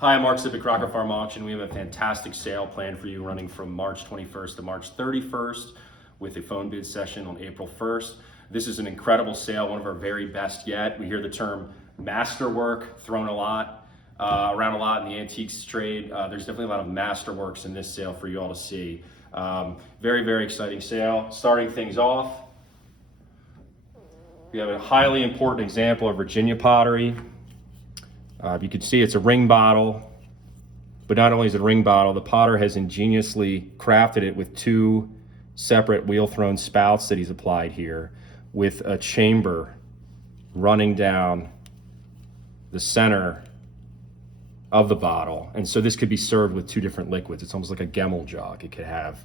Hi, I'm Mark Zipic, Crocker Farm Auction. We have a fantastic sale planned for you running from March 21st to March 31st with a phone bid session on April 1st. This is an incredible sale, one of our very best yet. We hear the term masterwork thrown around a lot in the antiques trade. There's definitely a lot of masterworks in this sale for you all to see. Very, very exciting sale. Starting things off, we have a highly important example of Virginia pottery. You can see it's a ring bottle, but not only is it a ring bottle, the potter has ingeniously crafted it with two separate wheel-thrown spouts that he's applied here, with a chamber running down the center of the bottle. And so this could be served with two different liquids. It's almost like a Gemmel jug. It could have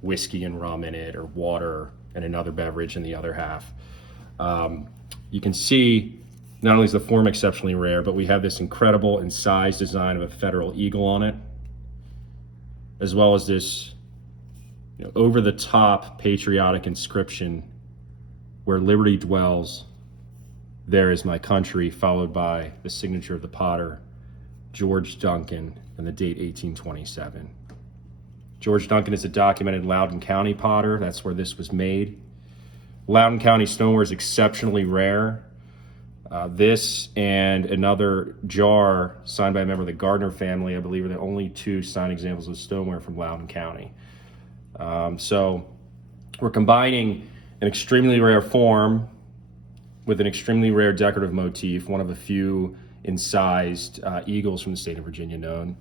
whiskey and rum in it, or water and another beverage in the other half. You can see not only is the form exceptionally rare, but we have this incredible incised design of a federal eagle on it, as well as this over-the-top patriotic inscription, "Where liberty dwells, there is my country," followed by the signature of the potter, George Duncan, and the date 1827. George Duncan is a documented Loudoun County potter. That's where this was made. Loudoun County stoneware is exceptionally rare. This and another jar signed by a member of the Gardner family, I believe, are the only two signed examples of stoneware from Loudoun County. So we're combining an extremely rare form with an extremely rare decorative motif, one of a few incised eagles from the state of Virginia known,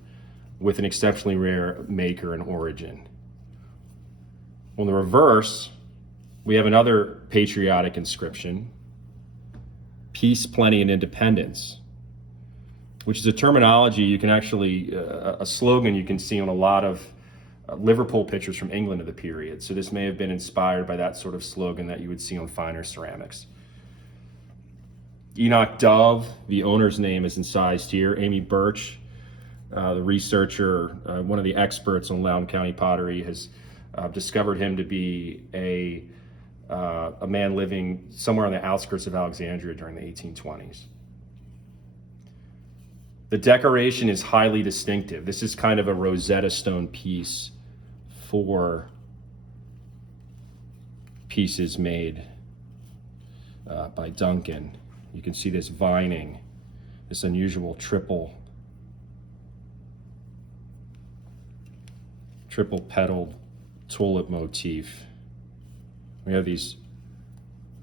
with an exceptionally rare maker and origin. On the reverse, we have another patriotic inscription, "Peace, Plenty, and Independence," which is a terminology you can actually, a slogan you can see on a lot of Liverpool pictures from England of the period. So this may have been inspired by that sort of slogan that you would see on finer ceramics. Enoch Dove, the owner's name, is incised here. Amy Birch, the researcher, one of the experts on Loudoun County pottery, has discovered him to be a man living somewhere on the outskirts of Alexandria during the 1820s. The decoration is highly distinctive. This is kind of a Rosetta Stone piece for pieces made by Duncan. You can see this vining, this unusual triple petaled tulip motif. We have these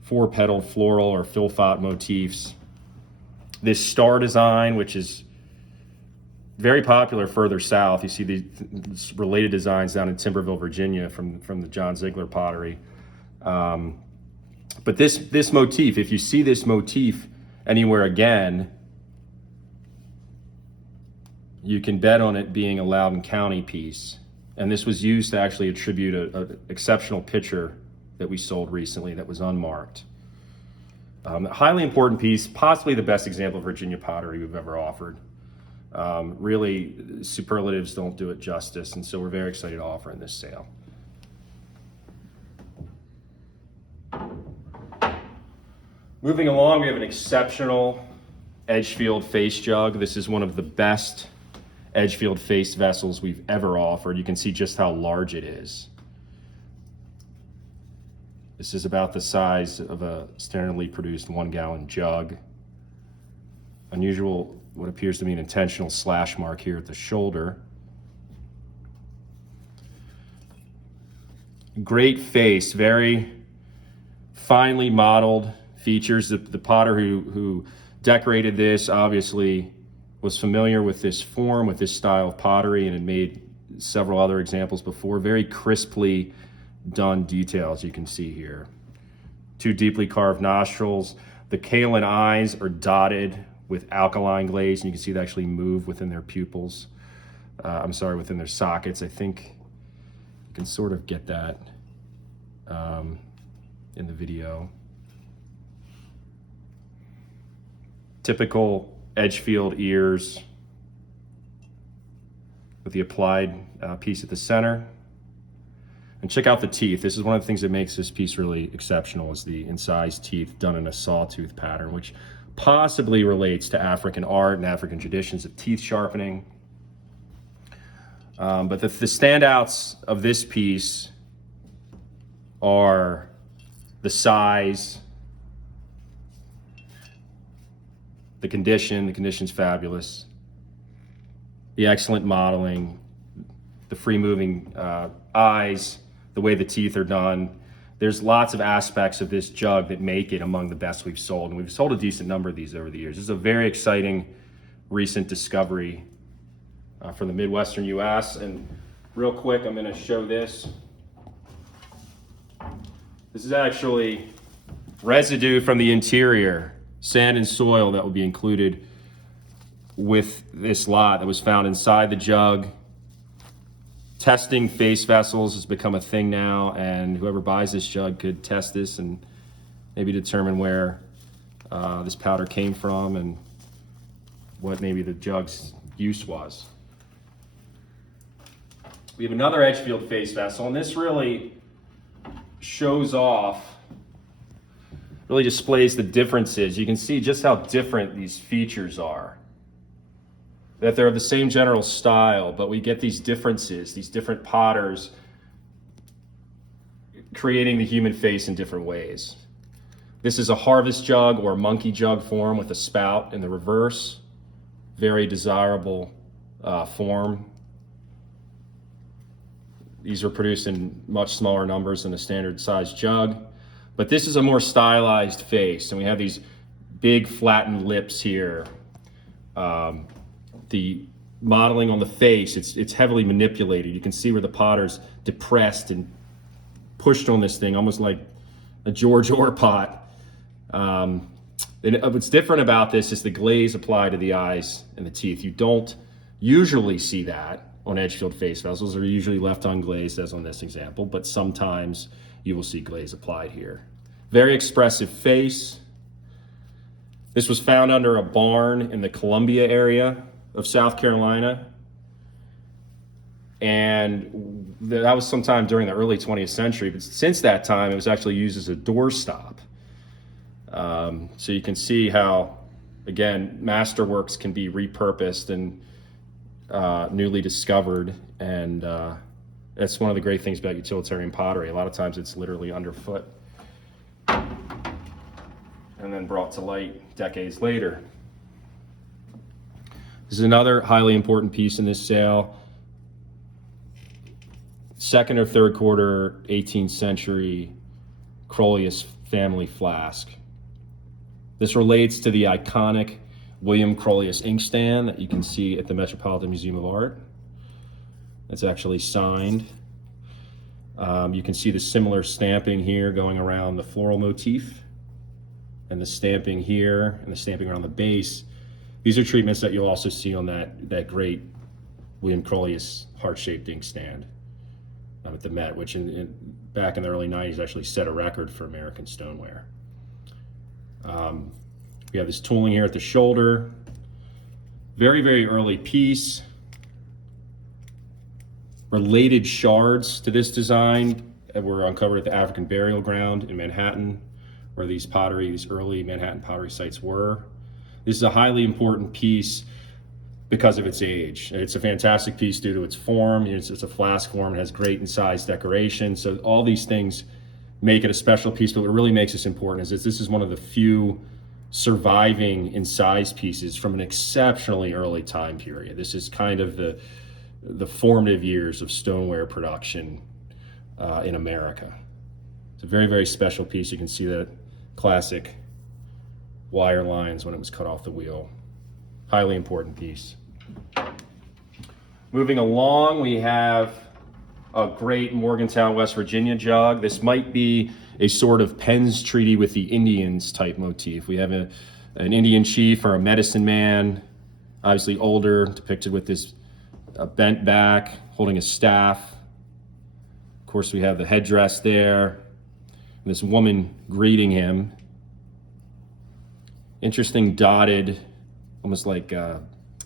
four-petaled floral or filfat motifs. This star design, which is very popular further south. You see these related designs down in Timberville, Virginia, from the John Ziegler pottery. But this motif, if you see this motif anywhere again, you can bet on it being a Loudoun County piece. And this was used to actually attribute an exceptional picture that we sold recently that was unmarked. A highly important piece, possibly the best example of Virginia pottery we've ever offered. Really, superlatives don't do it justice, and so we're very excited to offer in this sale. Moving along, we have an exceptional Edgefield face jug. This is one of the best Edgefield face vessels we've ever offered. You can see just how large it is. This is about the size of a standardly produced 1-gallon jug. Unusual, what appears to be an intentional slash mark here at the shoulder. Great face, very finely modeled features. The potter who decorated this obviously was familiar with this form, with this style of pottery, and had made several other examples before. Very crisply done details you can see here. Two deeply carved nostrils. The kaolin eyes are dotted with alkaline glaze, and you can see they actually move within their pupils. Within their sockets. I think you can sort of get that in the video. Typical Edgefield ears with the applied piece at the center. And check out the teeth. This is one of the things that makes this piece really exceptional, is the incised teeth done in a sawtooth pattern, which possibly relates to African art and African traditions of teeth sharpening. But the standouts of this piece are the size, the condition's fabulous, the excellent modeling, the free moving eyes, the way the teeth are done. There's lots of aspects of this jug that make it among the best we've sold, and we've sold a decent number of these over the years. This is a very exciting recent discovery from the Midwestern US. And real quick, I'm gonna show this. This is actually residue from the interior, sand and soil that will be included with this lot that was found inside the jug. Testing face vessels has become a thing now, and whoever buys this jug could test this and maybe determine where this powder came from and what maybe the jug's use was. We have another Edgefield face vessel, and this really shows off, really displays the differences. You can see just how different these features are. That they're of the same general style, but we get these differences, these different potters creating the human face in different ways. This is a harvest jug or monkey jug form with a spout in the reverse. Very desirable form. These are produced in much smaller numbers than a standard size jug, but this is a more stylized face, and we have these big flattened lips here. The modeling on the face, it's heavily manipulated. You can see where the potter's depressed and pushed on this thing, almost like a George Orr pot. And what's different about this is the glaze applied to the eyes and the teeth. You don't usually see that on Edgefield face vessels. Are usually left unglazed, as on this example, but sometimes you will see glaze applied here. Very expressive face. This was found under a barn in the Columbia area of South Carolina, and that was sometime during the early 20th century, but since that time it was actually used as a doorstop. So you can see how, again, masterworks can be repurposed and newly discovered, and that's one of the great things about utilitarian pottery. A lot of times it's literally underfoot and then brought to light decades later. This is another highly important piece in this sale. Second or third quarter 18th century Crolius family flask. This relates to the iconic William Crolius inkstand that you can see at the Metropolitan Museum of Art. It's actually signed. You can see the similar stamping here going around the floral motif, and the stamping here and the stamping around the base. These are treatments that you'll also see on that great William Crolius heart-shaped inkstand at the Met, which back in the early 90s actually set a record for American stoneware. We have this tooling here at the shoulder. Very, very early piece. Related shards to this design were uncovered at the African Burial Ground in Manhattan, where these early Manhattan pottery sites were. This is a highly important piece because of its age. It's a fantastic piece due to its form. It's a flask form. It has great incised decoration. So all these things make it a special piece, but what really makes this important is that this is one of the few surviving incised pieces from an exceptionally early time period. This is kind of the formative years of stoneware production in America. It's a very, very special piece. You can see that classic wire lines when it was cut off the wheel. Highly important piece. Moving along, we have a great Morgantown, West Virginia jug. This might be a sort of Penn's Treaty with the Indians type motif. We have an Indian chief or a medicine man, obviously older, depicted with this bent back, holding a staff. Of course, we have the headdress there, and this woman greeting him. Interesting dotted, almost like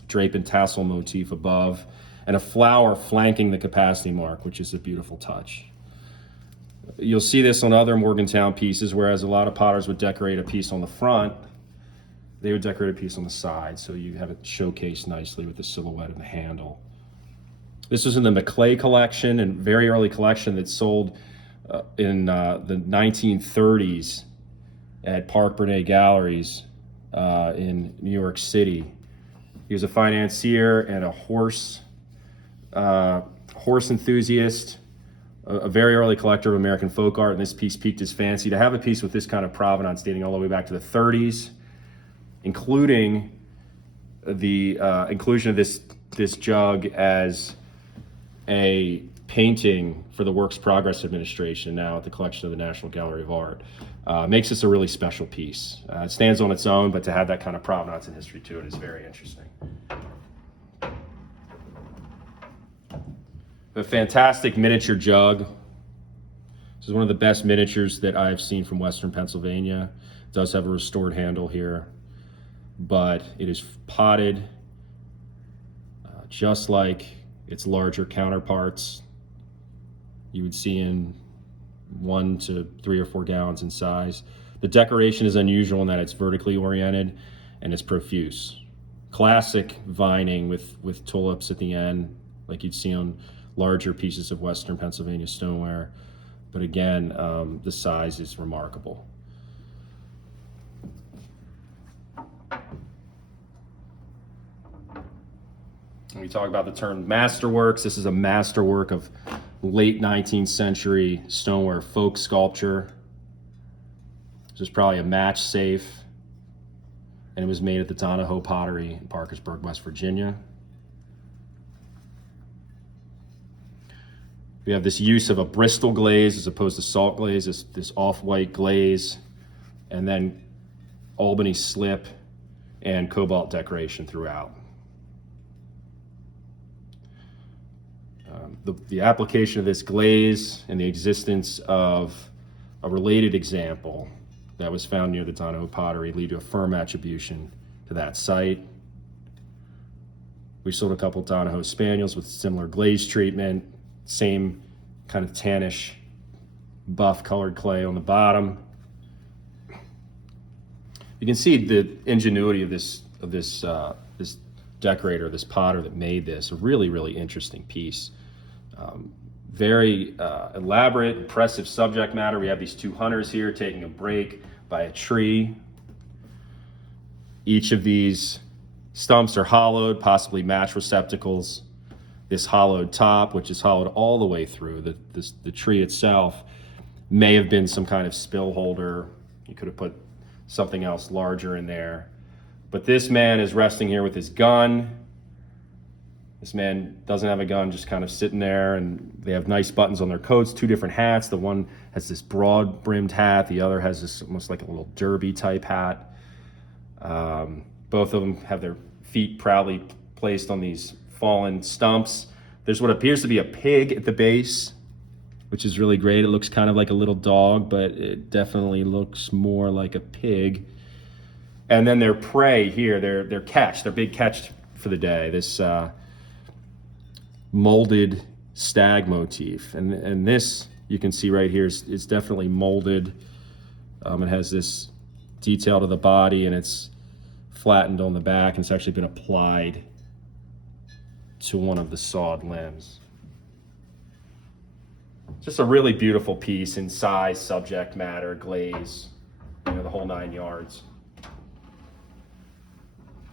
drape and tassel motif above, and a flower flanking the capacity mark, which is a beautiful touch. You'll see this on other Morgantown pieces, whereas a lot of potters would decorate a piece on the front. they would decorate a piece on the side, so you have it showcased nicely with the silhouette of the handle. This was in the McClay collection, and very early collection that sold in the 1930s at Park Bernay Galleries in New York City. He was a financier and a horse enthusiast, a very early collector of American folk art, and this piece piqued his fancy. To have a piece with this kind of provenance dating all the way back to the 30s, including the inclusion of this jug as a painting for the Works Progress Administration, now at the collection of the National Gallery of Art, makes this a really special piece. It stands on its own, but to have that kind of provenance and history to it is very interesting. A fantastic miniature jug. This is one of the best miniatures that I've seen from Western Pennsylvania. It does have a restored handle here, but it is potted just like its larger counterparts you would see in 1 to 3 or 4 gallons in size. The decoration is unusual in that it's vertically oriented and it's profuse. Classic vining with tulips at the end, like you'd see on larger pieces of Western Pennsylvania stoneware. But again, the size is remarkable. When we talk about the term masterworks, this is a masterwork of late 19th century stoneware folk sculpture. This is probably a match safe, and it was made at the Donahoe Pottery in Parkersburg, West Virginia. We have this use of a Bristol glaze as opposed to salt glaze, this off-white glaze, and then Albany slip and cobalt decoration throughout. The application of this glaze and the existence of a related example that was found near the Donahoe Pottery lead to a firm attribution to that site. We sold a couple Donahoe Spaniels with similar glaze treatment, same kind of tannish buff colored clay on the bottom. You can see the ingenuity of this decorator, this potter that made this. A really, really interesting piece. Very elaborate, impressive subject matter. We have these 2 hunters here taking a break by a tree. Each of these stumps are hollowed, possibly match receptacles. This hollowed top, which is hollowed all the way through, the tree itself, may have been some kind of spill holder. You could have put something else larger in there. But this man is resting here with his gun. This man doesn't have a gun, just kind of sitting there, and they have nice buttons on their coats, 2 different hats. The one has this broad-brimmed hat. The other has this almost like a little derby type hat. Both of them have their feet proudly placed on these fallen stumps. There's what appears to be a pig at the base, which is really great. It looks kind of like a little dog, but it definitely looks more like a pig. And then their prey here, their catch, their big catch for the day, this molded stag motif. And this, you can see right here, is definitely molded. It has this detail to the body, and it's flattened on the back, and it's actually been applied to one of the sawed limbs. Just a really beautiful piece in size, subject matter, glaze, the whole 9 yards.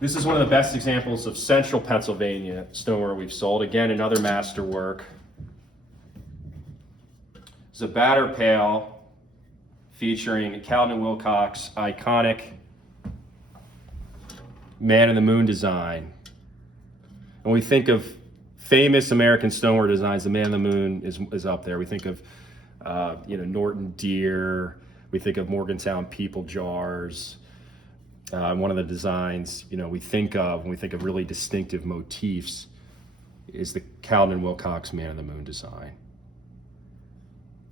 This is one of the best examples of central Pennsylvania stoneware we've sold. Again, another masterwork. It's a batter pail featuring Calvin Wilcox's iconic Man in the Moon design. When we think of famous American stoneware designs, the Man in the Moon is up there. We think of Norton Deer. We think of Morgantown People jars. One of the designs we think of when we think of really distinctive motifs is the Calvin Wilcox Man in the Moon design.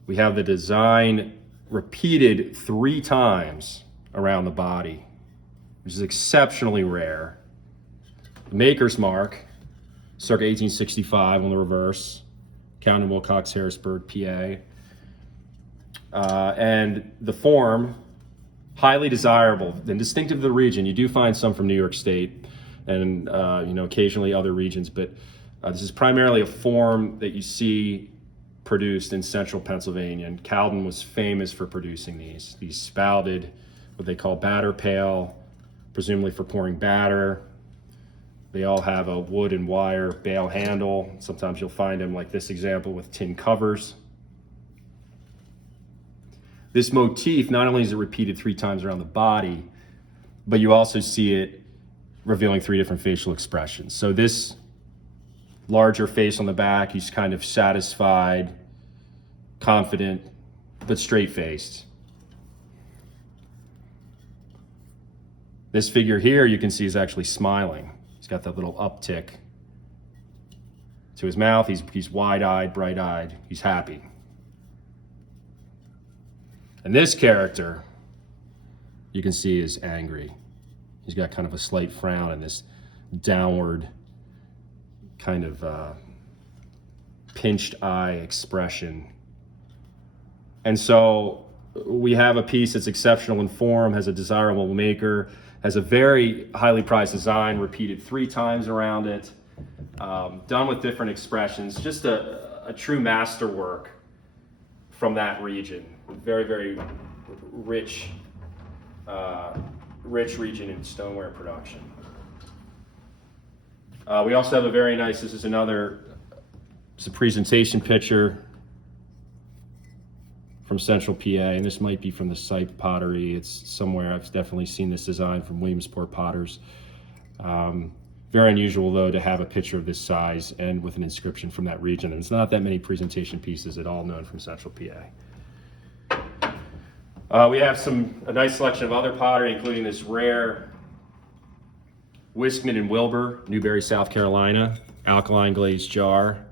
We have the design repeated 3 times around the body, which is exceptionally rare. The maker's mark, circa 1865 on the reverse, Calvin Wilcox, Harrisburg, PA. And the form, highly desirable and distinctive of the region. You do find some from New York State and occasionally other regions, but this is primarily a form that you see produced in central Pennsylvania, and Cowden was famous for producing these spouted, what they call batter pail, presumably for pouring batter. They all have a wood and wire bale handle. Sometimes you'll find them like this example with tin covers. This motif, not only is it repeated 3 times around the body, but you also see it revealing 3 different facial expressions. So this larger face on the back, he's kind of satisfied, confident, but straight-faced. This figure here, you can see, is actually smiling. He's got that little uptick to his mouth. He's wide-eyed, bright-eyed. He's happy. And this character, you can see, is angry. He's got kind of a slight frown and this downward kind of pinched eye expression. And so we have a piece that's exceptional in form, has a desirable maker, has a very highly prized design, repeated 3 times around it, done with different expressions, just a true masterwork from that region. Very, very rich region in stoneware production. We also have a very nice, this is a presentation picture from Central PA, and this might be from the site pottery. It's somewhere, I've definitely seen this design from Williamsport Potters. Very unusual though to have a picture of this size and with an inscription from that region. And it's not that many presentation pieces at all known from Central PA. We have a nice selection of other pottery, including this rare Wiskman and Wilbur, Newberry, South Carolina, alkaline glazed jar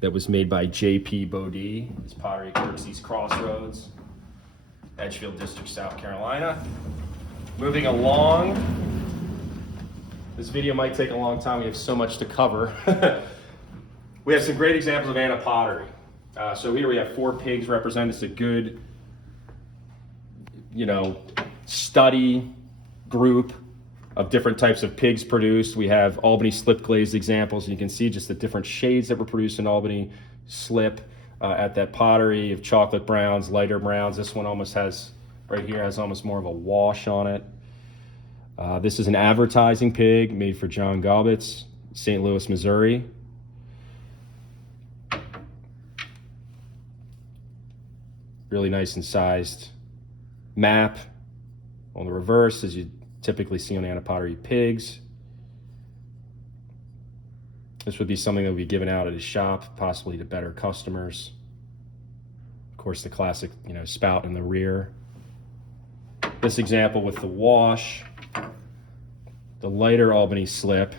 that was made by J.P. Bodie. This pottery Kirksey's Crossroads, Edgefield District, South Carolina. Moving along, this video might take a long time. We have so much to cover. We have some great examples of Anna pottery. So here we have 4 pigs represented. It's a good, study group of different types of pigs produced. We have Albany slip glazed examples. You can see just the different shades that were produced in Albany slip at that pottery of chocolate browns, lighter browns. This one almost has, right here, has almost more of a wash on it. This is an advertising pig made for John Galbitz, St. Louis, Missouri. Really nice and sized map on the reverse, as you typically see on Anna pottery pigs. This would be something that would be given out at his shop, possibly to better customers. Of course, the classic, spout in the rear. This example with the wash, the lighter Albany slip,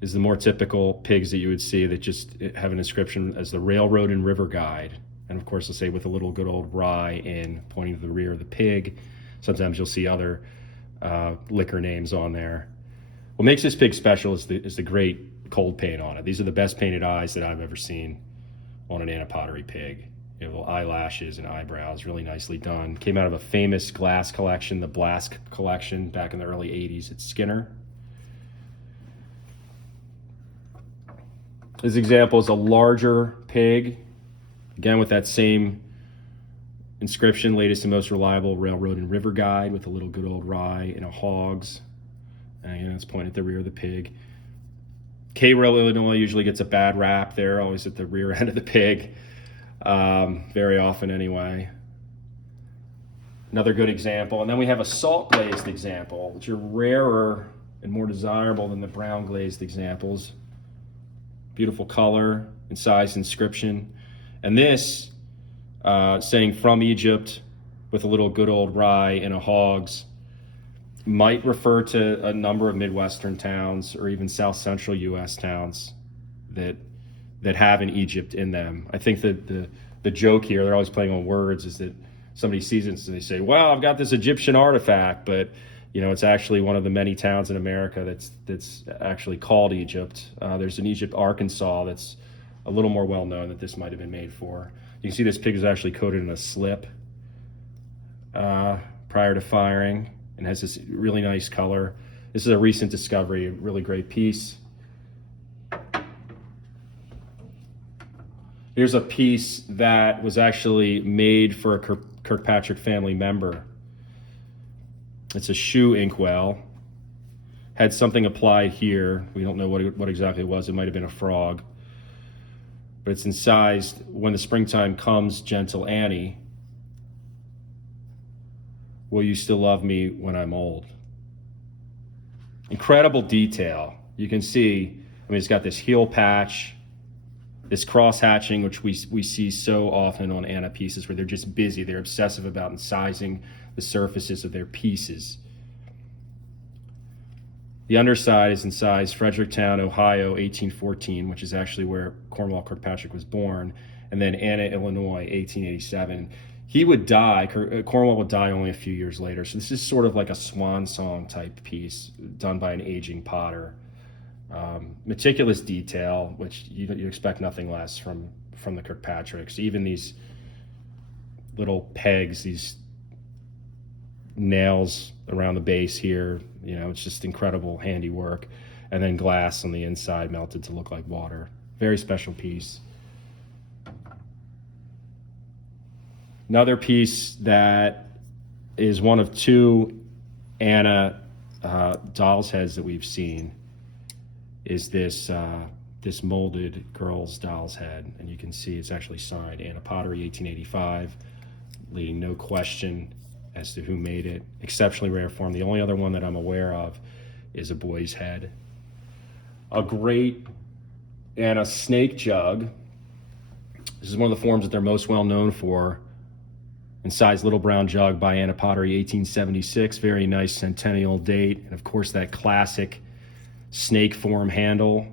is the more typical pigs that you would see that just have an inscription as the Railroad and River Guide. And of course, let's say with a little good old rye in pointing to the rear of the pig. Sometimes you'll see other liquor names on there. What makes this pig special is the great cold paint on it. These are the best painted eyes that I've ever seen on an Anna pottery pig. You have little eyelashes and eyebrows, really nicely done. Came out of a famous glass collection, the Blask collection, back in the early 80s at Skinner. This example is a larger pig, again with that same inscription, latest and most reliable Railroad and River Guide, with a little good old rye and a hogs. And it's pointed at the rear of the pig. Cairo, Illinois usually gets a bad rap there, always at the rear end of the pig. Very often anyway. Another good example. And then we have a salt glazed example, which are rarer and more desirable than the brown glazed examples. Beautiful color and size inscription. And this, saying from Egypt with a little good old rye and a hogs, might refer to a number of Midwestern towns or even South Central U.S. towns that have an Egypt in them. I think that the joke here, they're always playing on words, is that somebody sees it and they say, "Well, I've got this Egyptian artifact," but it's actually one of the many towns in America that's actually called Egypt. There's an Egypt, Arkansas, that's a little more well known that this might have been made for. You can see this pig is actually coated in a slip. prior to firing, and has this really nice color. This is a recent discovery, a really great piece. Here's a piece that was actually made for a Kirkpatrick family member. It's a shoe inkwell. Had something applied here. We don't know what exactly it was. It might have been a frog. But it's incised, "When the springtime comes, gentle Annie, will you still love me when I'm old?" Incredible detail. You can see, it's got this heel patch, this cross hatching, which we see so often on Anna pieces, where they're just busy. They're obsessive about incising the surfaces of their pieces. The underside is incised Fredericktown, Ohio, 1814, which is actually where Cornwall Kirkpatrick was born, and then Anna, Illinois, 1887. He would die, Cornwall would die only a few years later, so this is sort of like a swan song type piece done by an aging potter. Meticulous detail, which you expect nothing less from the Kirkpatricks. Even these little pegs, these nails around the base here, it's just incredible handiwork. And then glass on the inside melted to look like water. Very special piece. Another piece that is one of two Anna doll's heads that we've seen is this molded girl's doll's head. And you can see it's actually signed Anna Pottery, 1885, leaving no question as to who made it. Exceptionally rare form. The only other one that I'm aware of is a boy's head. A great Anna snake jug. This is one of the forms that they're most well known for. Incised little brown jug by Anna Pottery, 1876. Very nice centennial date. And of course that classic snake form handle.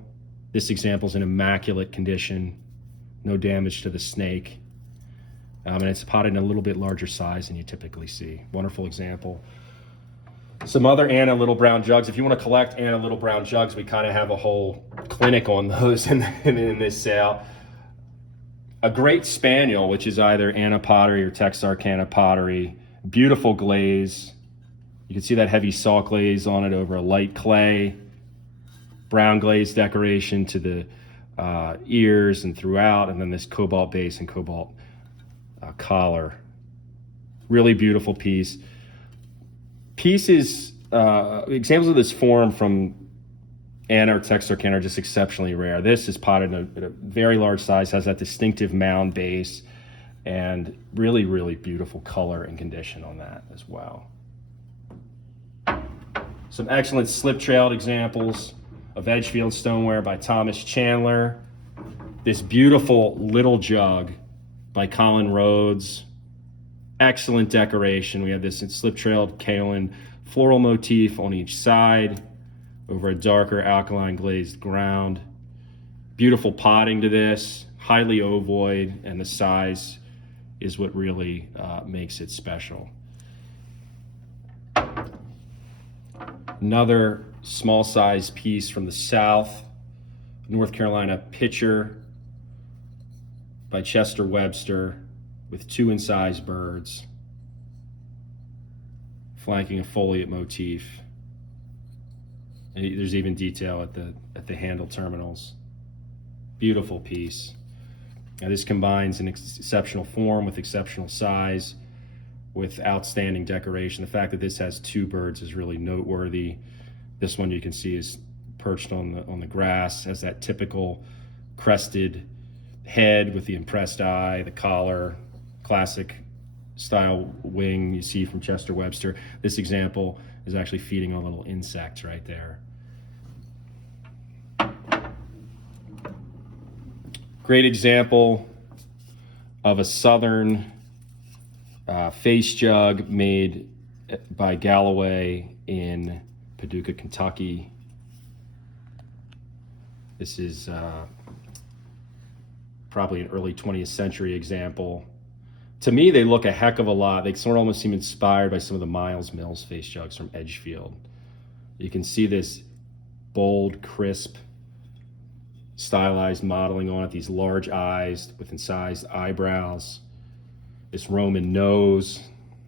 This example is in immaculate condition. No damage to the snake. And it's potted in a little bit larger size than you typically see. Wonderful example. Some other Anna little brown jugs. If you want to collect Anna little brown jugs, we kind of have a whole clinic on those in this sale. A great spaniel, which is either Anna Pottery or Texarkana Pottery. Beautiful glaze. You can see that heavy salt glaze on it over a light clay. Brown glaze decoration to the ears and throughout, and then this cobalt base and cobalt collar. Really beautiful piece. Pieces, examples of this form from Anna or Texarkana are just exceptionally rare. This is potted in a very large size, has that distinctive mound base, and really, really beautiful color and condition on that as well. Some excellent slip-trailed examples of Edgefield stoneware by Thomas Chandler. This beautiful little jug by Colin Rhodes. Excellent decoration. We have this slip-trailed kaolin floral motif on each side over a darker alkaline glazed ground. Beautiful potting to this, highly ovoid, and the size is what really makes it special. Another small size piece from the South, North Carolina pitcher by Chester Webster with two incised birds flanking a foliate motif. And there's even detail at the handle terminals. Beautiful piece. Now this combines an exceptional form with exceptional size with outstanding decoration. The fact that this has two birds is really noteworthy. This one you can see is perched on the grass, has that typical crested head with the impressed eye, the collar, classic style wing you see from Chester Webster. This example is actually feeding on little insects right there. Great example of a southern face jug made by Galloway in Paducah, Kentucky. This is probably an early 20th century example. To me, they look a heck of a lot. They sort of almost seem inspired by some of the Miles Mills face jugs from Edgefield. You can see this bold, crisp, stylized modeling on it, these large eyes with incised eyebrows, this Roman nose,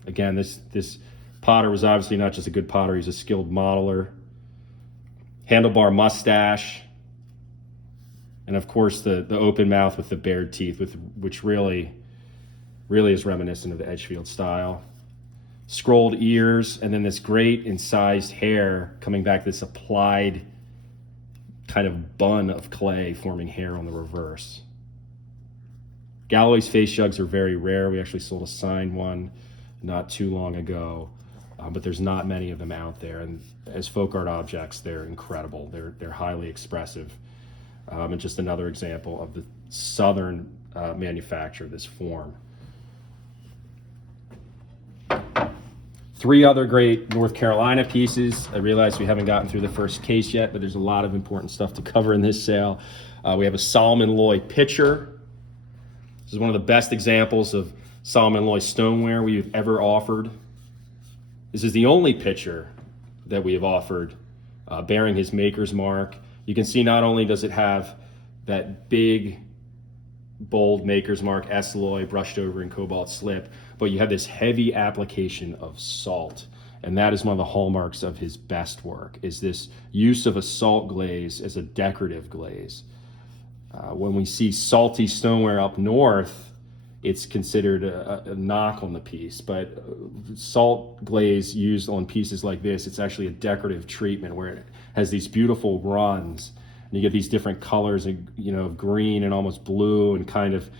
Again, this potter was obviously not just a good potter, he's a skilled modeler. Handlebar mustache, and of course the open mouth with the bared teeth, which really is reminiscent of the Edgefield style. Scrolled ears, and then this great incised hair coming back, this applied kind of bun of clay forming hair on the reverse. Galloway's face jugs are very rare. We actually sold a signed one not too long ago, but there's not many of them out there. And as folk art objects, they're incredible. They're highly expressive. And just another example of the southern manufacture of this form. 3 other great North Carolina pieces. I realize we haven't gotten through the first case yet, but there's a lot of important stuff to cover in this sale. We have a Solomon Loy pitcher. This is one of the best examples of Solomon Loy stoneware we've ever offered. This is the only pitcher that we have offered bearing his maker's mark. You can see not only does it have that big, bold maker's mark, S-Loy brushed over in cobalt slip, but you have this heavy application of salt. And that is one of the hallmarks of his best work, is this use of a salt glaze as a decorative glaze. When we see salty stoneware up north, it's considered a knock on the piece, but salt glaze used on pieces like this, it's actually a decorative treatment where it has these beautiful runs, and you get these different colors, of green and almost blue and kind of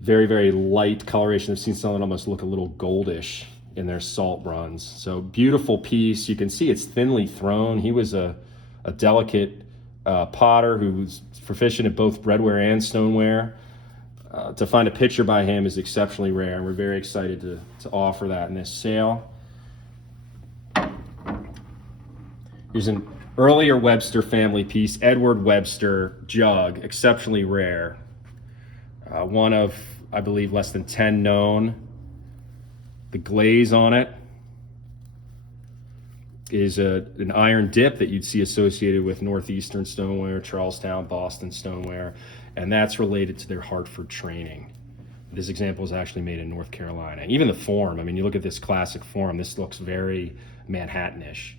very, very light coloration. I've seen some that almost look a little goldish in their salt runs. So beautiful piece. You can see it's thinly thrown. He was a delicate potter who was proficient at both redware and stoneware. To find a picture by him is exceptionally rare, and we're very excited to offer that in this sale. Here's an earlier Webster family piece, Edward Webster jug, exceptionally rare. One of, I believe, less than 10 known. The glaze on it is an iron dip that you'd see associated with Northeastern stoneware, Charlestown, Boston stoneware, and that's related to their Hartford training. This example is actually made in North Carolina. Even the form, I mean, you look at this classic form, this looks very Manhattanish.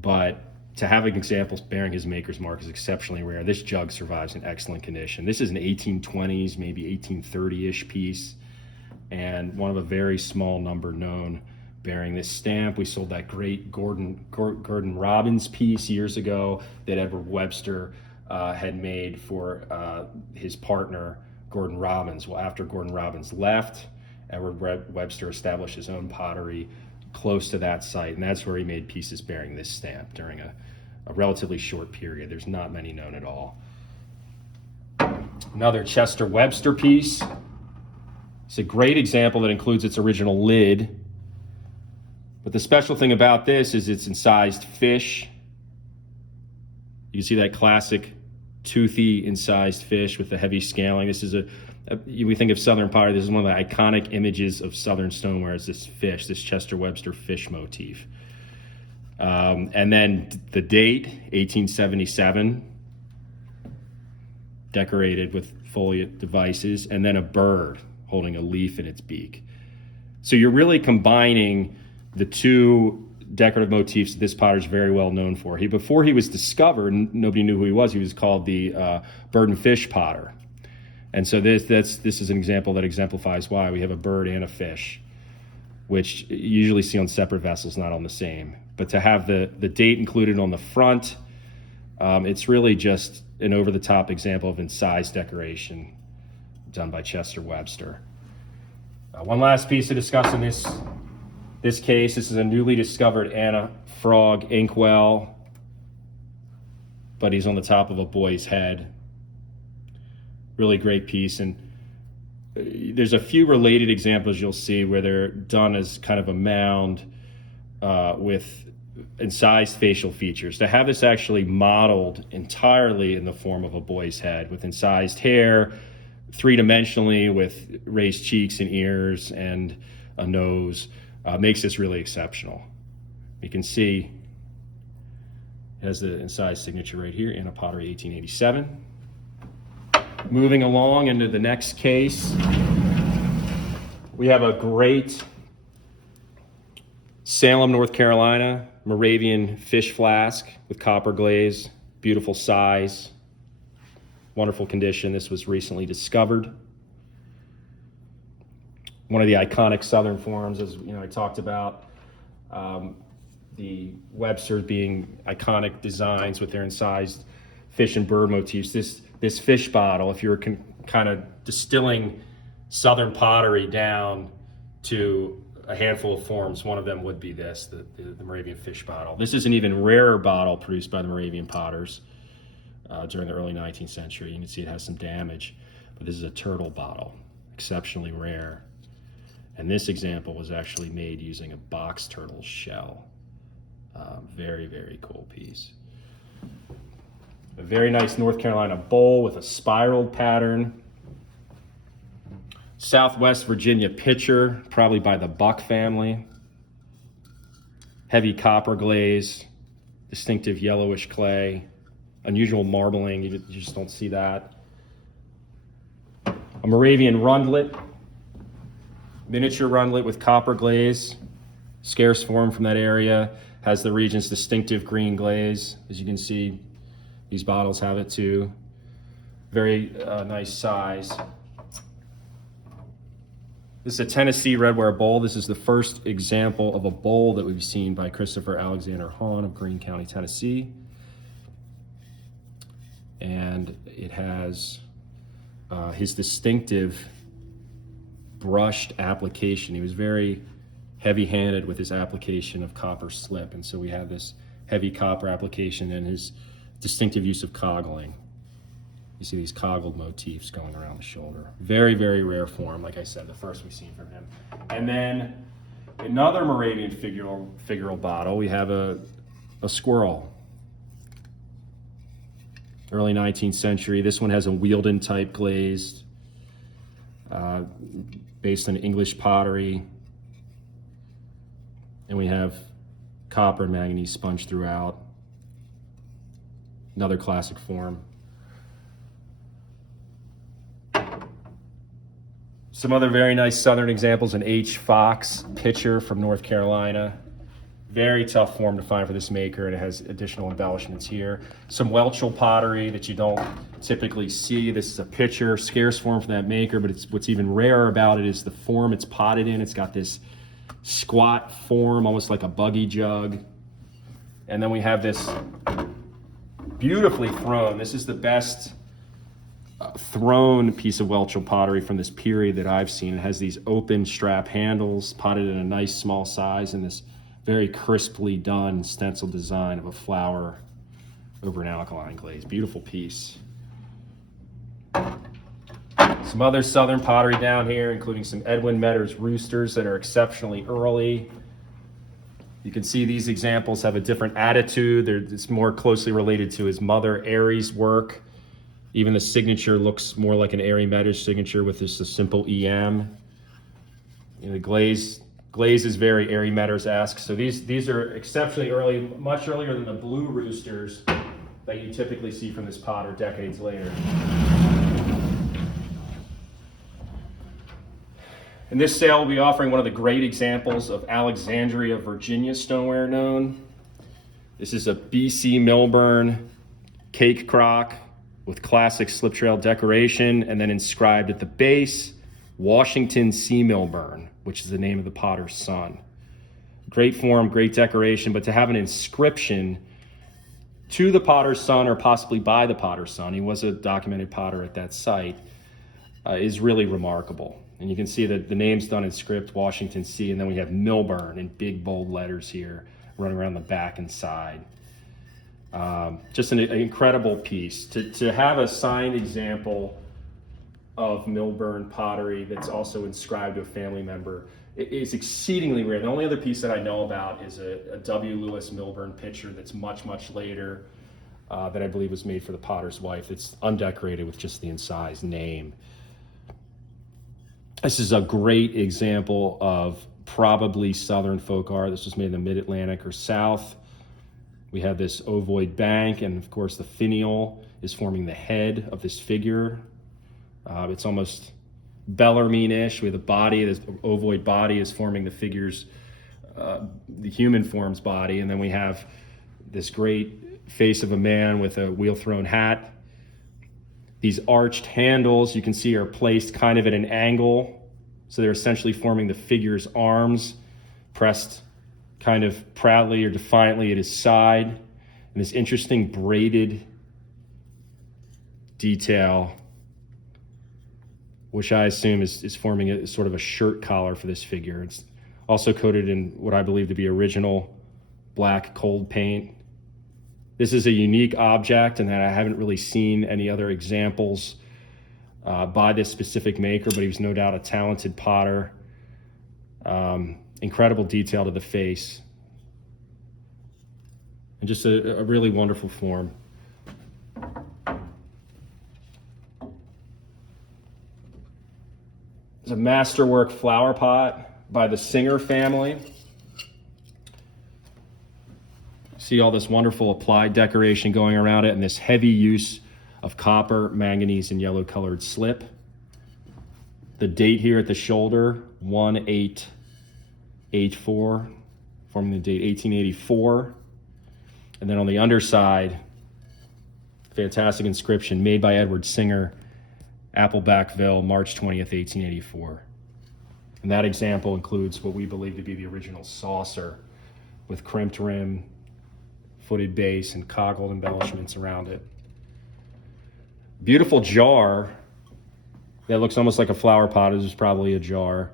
But to have examples bearing his maker's mark is exceptionally rare. This jug survives in excellent condition. This is an 1820s, maybe 1830-ish piece, and one of a very small number known bearing this stamp. We sold that great Gordon Robbins piece years ago that Edward Webster had made for his partner, Gordon Robbins. Well, after Gordon Robbins left, Edward Webster established his own pottery close to that site, and that's where he made pieces bearing this stamp during a relatively short period. There's not many known at all. Another Chester Webster piece. It's a great example that includes its original lid. But the special thing about this is it's incised fish. You can see that classic toothy incised fish with the heavy scaling. This is we think of Southern pottery, this is one of the iconic images of Southern stoneware, is this fish, this Chester Webster fish motif. And then the date, 1877, decorated with foliate devices, and then a bird holding a leaf in its beak. So you're really combining the two decorative motifs that this potter is very well known for. Before he was discovered, nobody knew who he was called the bird and fish potter. And so this is an example that exemplifies why. We have a bird and a fish, which you usually see on separate vessels, not on the same. But to have the date included on the front, it's really just an over-the-top example of incised decoration done by Chester Webster. One last piece to discuss in this case. This is a newly discovered Anna Frog inkwell, but he's on the top of a boy's head. Really great piece, and there's a few related examples you'll see where they're done as kind of a mound with incised facial features. To have this actually modeled entirely in the form of a boy's head with incised hair, three-dimensionally with raised cheeks and ears and a nose, makes this really exceptional. You can see it has the incised signature right here, Anna Pottery 1887. Moving along into the next case, We have a great Salem, North Carolina, Moravian fish flask with copper glaze, beautiful size, wonderful condition. This was recently discovered. One of the iconic Southern forms, as I talked about, the Websters being iconic designs with their incised fish and bird motifs. This fish bottle, if you're kind of distilling Southern pottery down to a handful of forms, one of them would be this, the Moravian fish bottle. This is an even rarer bottle produced by the Moravian potters during the early 19th century. You can see it has some damage, but this is a turtle bottle, exceptionally rare. And this example was actually made using a box turtle shell. Very, very cool piece. A very nice North Carolina bowl with a spiraled pattern. Southwest Virginia pitcher, probably by the Buck family. Heavy copper glaze, distinctive yellowish clay, unusual marbling, you just don't see that. A Moravian rundlet, miniature rundlet with copper glaze, scarce form from that area, has the region's distinctive green glaze. As you can see, these bottles have it too. Very nice size. This is a Tennessee Redware bowl. This is the first example of a bowl that we've seen by Christopher Alexander Hahn of Greene County, Tennessee. And it has his distinctive brushed application. He was very heavy-handed with his application of copper slip, and so we have this heavy copper application and his distinctive use of coggling. You see these coggled motifs going around the shoulder. Very, very rare form, like I said, the first we've seen from him. And then another Moravian figural bottle, we have a squirrel. Early 19th century. This one has a Wealden type glaze, based on English pottery. And we have copper and manganese sponge throughout. Another classic form. Some other very nice Southern examples, an H. Fox pitcher from North Carolina. Very tough form to find for this maker, and it has additional embellishments here. Some Welchel pottery that you don't typically see. This is a pitcher, scarce form for that maker, but what's even rarer about it is the form it's potted in. It's got this squat form, almost like a buggy jug. And then we have this beautifully thrown. This is the best thrown piece of Welchel pottery from this period that I've seen. It has these open strap handles, potted in a nice small size, and this very crisply done stencil design of a flower over an alkaline glaze. Beautiful piece. Some other Southern pottery down here, including some Edwin Meddar's roosters that are exceptionally early. You can see these examples have a different attitude. It's more closely related to his mother, Aries' work. Even the signature looks more like an Airy Meddar's signature with just a simple EM. The glaze is very Airy Meddar's-esque. So these are exceptionally early, much earlier than the blue roosters that you typically see from this potter decades later. In this sale, we'll be offering one of the great examples of Alexandria, Virginia stoneware known. This is a BC Milburn cake crock with classic slip trail decoration, and then inscribed at the base, Washington C. Milburn, which is the name of the potter's son. Great form, great decoration, but to have an inscription to the potter's son, or possibly by the potter's son, he was a documented potter at that site, is really remarkable. And you can see that the name's done in script, Washington C, and then we have Milburn in big bold letters here running around the back and side. Just an incredible piece. To have a signed example of Milburn pottery that's also inscribed to a family member is exceedingly rare. The only other piece that I know about is a W. Lewis Milburn pitcher that's much, much later, that I believe was made for the potter's wife. It's undecorated with just the incised name. This is a great example of probably Southern folk art. This was made in the Mid-Atlantic or South. We have this ovoid bank, and of course the finial is forming the head of this figure. It's almost Bellarmine-ish, with a body, this ovoid body is forming the figure's, the human form's body. And then we have this great face of a man with a wheel-thrown hat. These arched handles, you can see, are placed kind of at an angle. So they're essentially forming the figure's arms, pressed kind of proudly or defiantly at his side. And this interesting braided detail, which I assume is forming a sort of a shirt collar for this figure. It's also coated in what I believe to be original black cold paint. This is a unique object in that I haven't really seen any other examples by this specific maker, but he was no doubt a talented potter. Incredible detail to the face. And just a really wonderful form. It's a masterwork flower pot by the Singer family. See all this wonderful applied decoration going around it, and this heavy use of copper, manganese, and yellow colored slip. The date here at the shoulder, 1884, forming the date 1884. And then on the underside, fantastic inscription made by Edward Singer, Applebackville, March 20th, 1884. And that example includes what we believe to be the original saucer with crimped rim, footed base, and coggled embellishments around it. Beautiful jar that looks almost like a flower pot. This is probably a jar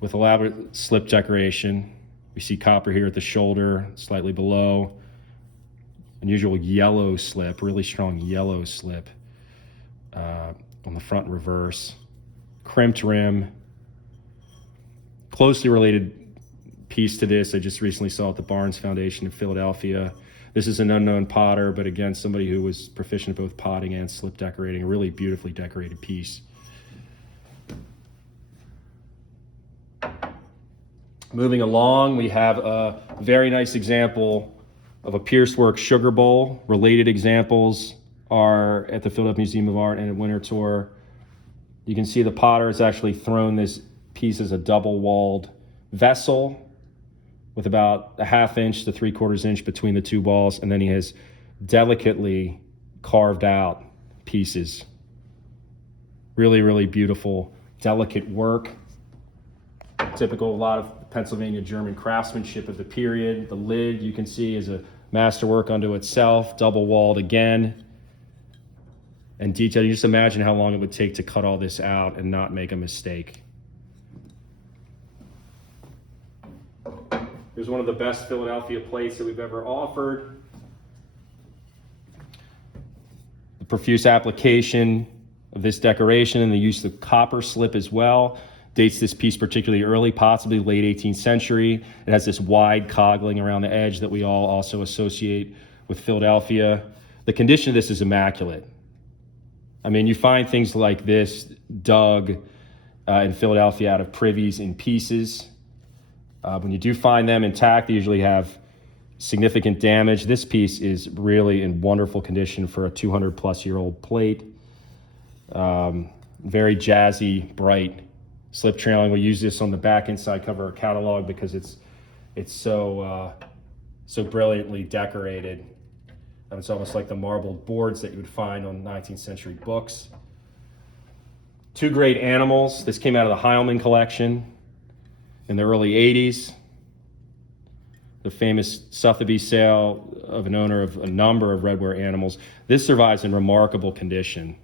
with elaborate slip decoration. We see copper here at the shoulder, slightly below. Unusual yellow slip, really strong yellow slip on the front and reverse. Crimped rim. Closely related piece to this, I just recently saw at the Barnes Foundation in Philadelphia. This is an unknown potter, but again, somebody who was proficient at both potting and slip decorating. A really beautifully decorated piece. Moving along, we have a very nice example of a piercework sugar bowl. Related examples are at the Philadelphia Museum of Art and at Winter Tour. You can see the potter has actually thrown this piece as a double-walled vessel with about a 1/2 inch to 3/4 inch between the two walls, and then he has delicately carved out pieces. Really, really beautiful, delicate work. Typical of a lot of Pennsylvania German craftsmanship of the period. The lid, you can see, is a masterwork unto itself, double-walled again. And detail, you just imagine how long it would take to cut all this out and not make a mistake. Here's one of the best Philadelphia plates that we've ever offered. The profuse application of this decoration and the use of copper slip as well dates this piece particularly early, possibly late 18th century. It has this wide coggling around the edge that we all also associate with Philadelphia. The condition of this is immaculate. I mean, you find things like this dug in Philadelphia out of privies in pieces. When you do find them intact, they usually have significant damage. This piece is really in wonderful condition for a 200-plus-year-old plate. Very jazzy, bright slip trailing. We use this on the back inside cover of our catalog because it's so brilliantly decorated. It's almost like the marbled boards that you would find on 19th century books. Two great animals. This came out of the Heilman collection in the early 80s. The famous Sotheby's sale of an owner of a number of Redware animals. This survives in remarkable condition.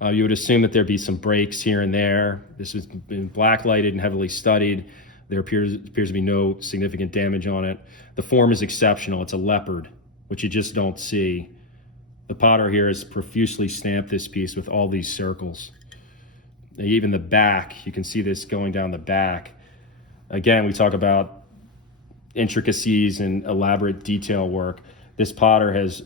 You would assume that there'd be some breaks here and there. This has been blacklighted and heavily studied. There appears to be no significant damage on it. The form is exceptional. It's a leopard, which you just don't see. The potter here has profusely stamped this piece with all these circles. Even the back, you can see this going down the back. Again, we talk about intricacies and elaborate detail work. This potter has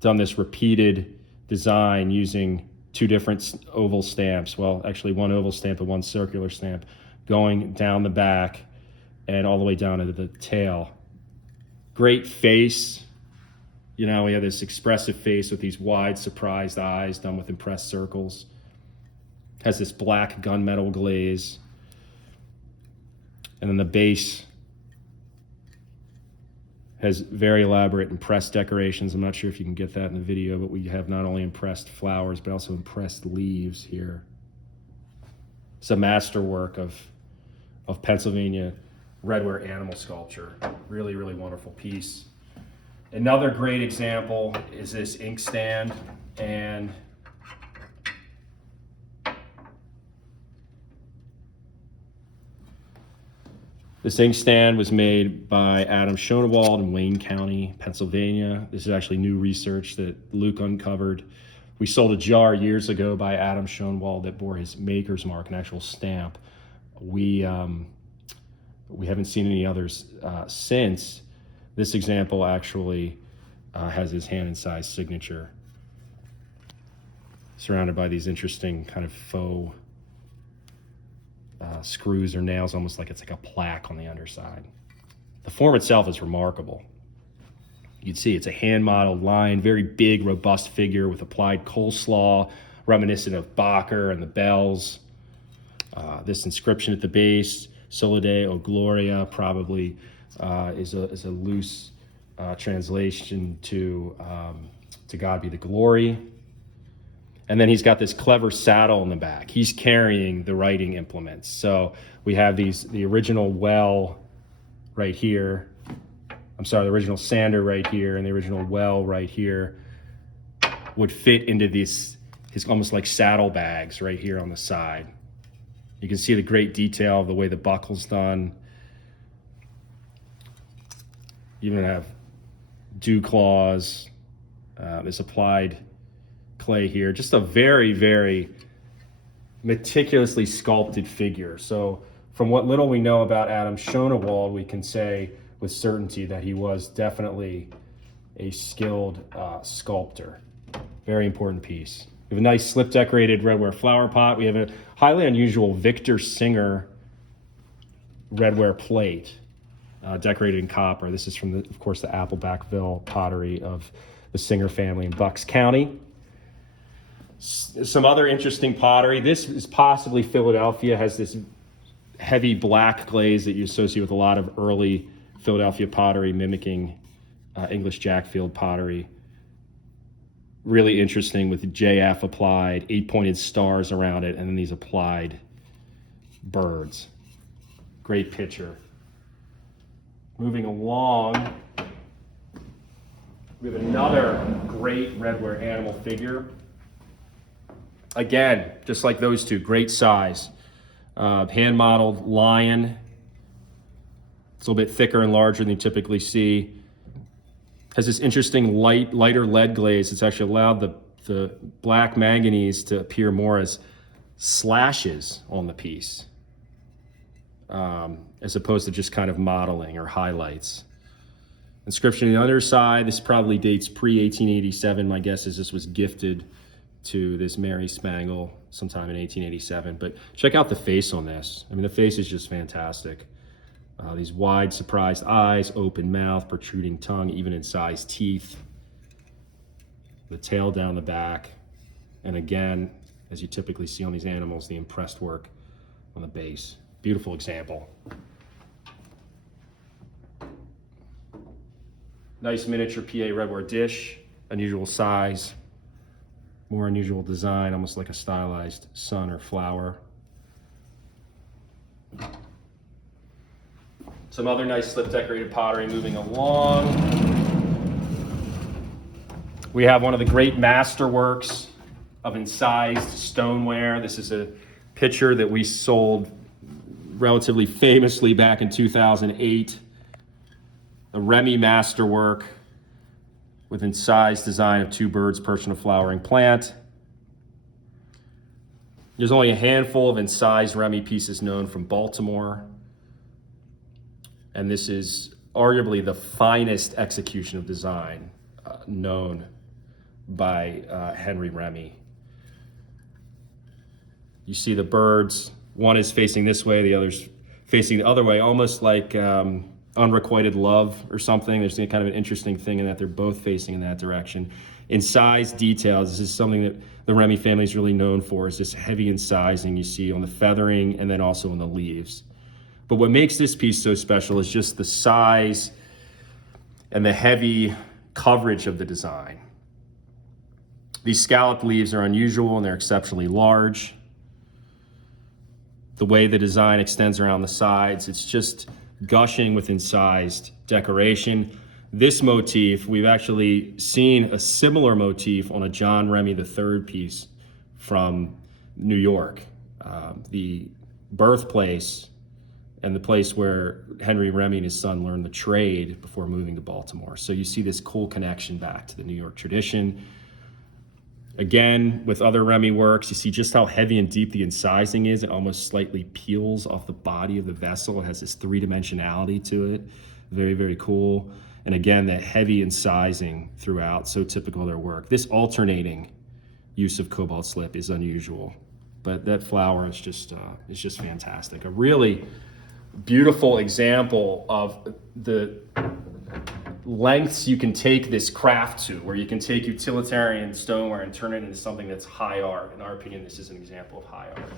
done this repeated design using two different oval stamps. Well, actually one oval stamp and one circular stamp going down the back and all the way down into the tail. Great face. You know, we have this expressive face with these wide, surprised eyes done with impressed circles. Has this black gunmetal glaze. And then the base has very elaborate impressed decorations. I'm not sure if you can get that in the video, but we have not only impressed flowers, but also impressed leaves here. It's a masterwork of Pennsylvania Redware animal sculpture. Really, really wonderful piece. Another great example is this inkstand, and this inkstand was made by Adam Schonewald in Wayne County, Pennsylvania. This is actually new research that Luke uncovered. We sold a jar years ago by Adam Schonewald that bore his maker's mark, an actual stamp. We haven't seen any others since. This example actually has his hand and size signature, surrounded by these interesting kind of faux screws or nails, almost like it's like a plaque on the underside. The form itself is remarkable. You'd see it's a hand-modeled lion, very big, robust figure with applied coleslaw, reminiscent of Bacher and the bells. This inscription at the base, Solide o Gloria, probably is a loose translation to God be the glory. And then he's got this clever saddle in the back. He's carrying the writing implements. So we have the original well right here. I'm sorry, the original sander right here and the original well right here would fit into his almost like saddlebags right here on the side. You can see the great detail of the way the buckle's done. You even have dew claws, this applied clay here. Just a very, very meticulously sculpted figure. So from what little we know about Adam Schonewald, we can say with certainty that he was definitely a skilled sculptor. Very important piece. We have a nice slip decorated Redware flower pot. We have a highly unusual Victor Singer Redware plate decorated in copper. This is from, of course, the Applebackville pottery of the Singer family in Bucks County. Some other interesting pottery. This is possibly Philadelphia, has this heavy black glaze that you associate with a lot of early Philadelphia pottery, mimicking English Jackfield pottery. Really interesting with JF applied, 8-pointed stars around it, and then these applied birds. Great picture. Moving along, we have another great Redware animal figure. Again, just like those two, great size. Hand-modeled lion. It's a little bit thicker and larger than you typically see. Has this interesting lighter lead glaze. It's actually allowed the black manganese to appear more as slashes on the piece, as opposed to just kind of modeling or highlights. Inscription on the underside, this probably dates pre-1887. My guess is this was gifted to this Mary Spangle sometime in 1887. But check out the face on this. I mean, the face is just fantastic. These wide, surprised eyes, open mouth, protruding tongue, even incised teeth. The tail down the back. And again, as you typically see on these animals, the impressed work on the base. Beautiful example. Nice miniature PA Redware dish, unusual size, more unusual design, almost like a stylized sun or flower. Some other nice slip decorated pottery moving along. We have one of the great masterworks of incised stoneware. This is a picture that we sold relatively famously back in 2008. A Remy masterwork with incised design of two birds perched on a flowering plant. There's only a handful of incised Remy pieces known from Baltimore. And this is arguably the finest execution of design known by Henry Remy. You see the birds, one is facing this way, the other's facing the other way, almost like a unrequited love or something. There's kind of an interesting thing in that they're both facing in that direction. Incised details, this is something that the Remy family is really known for, is this heavy incising you see on the feathering and then also on the leaves. But what makes this piece so special is just the size and the heavy coverage of the design. These scalloped leaves are unusual and they're exceptionally large. The way the design extends around the sides, it's just gushing with incised decoration. This motif, we've actually seen a similar motif on a John Remy III piece from New York, the birthplace and the place where Henry Remy and his son learned the trade before moving to Baltimore. So you see this cool connection back to the New York tradition. Again, with other Remy works, you see just how heavy and deep the incising is. It almost slightly peels off the body of the vessel. It has this three-dimensionality to it. Very, very cool. And again, that heavy incising throughout, so typical of their work. This alternating use of cobalt slip is unusual, but that flower is just fantastic. A really beautiful example of the lengths you can take this craft to, where you can take utilitarian stoneware and turn it into something that's high art. In our opinion, this is an example of high art.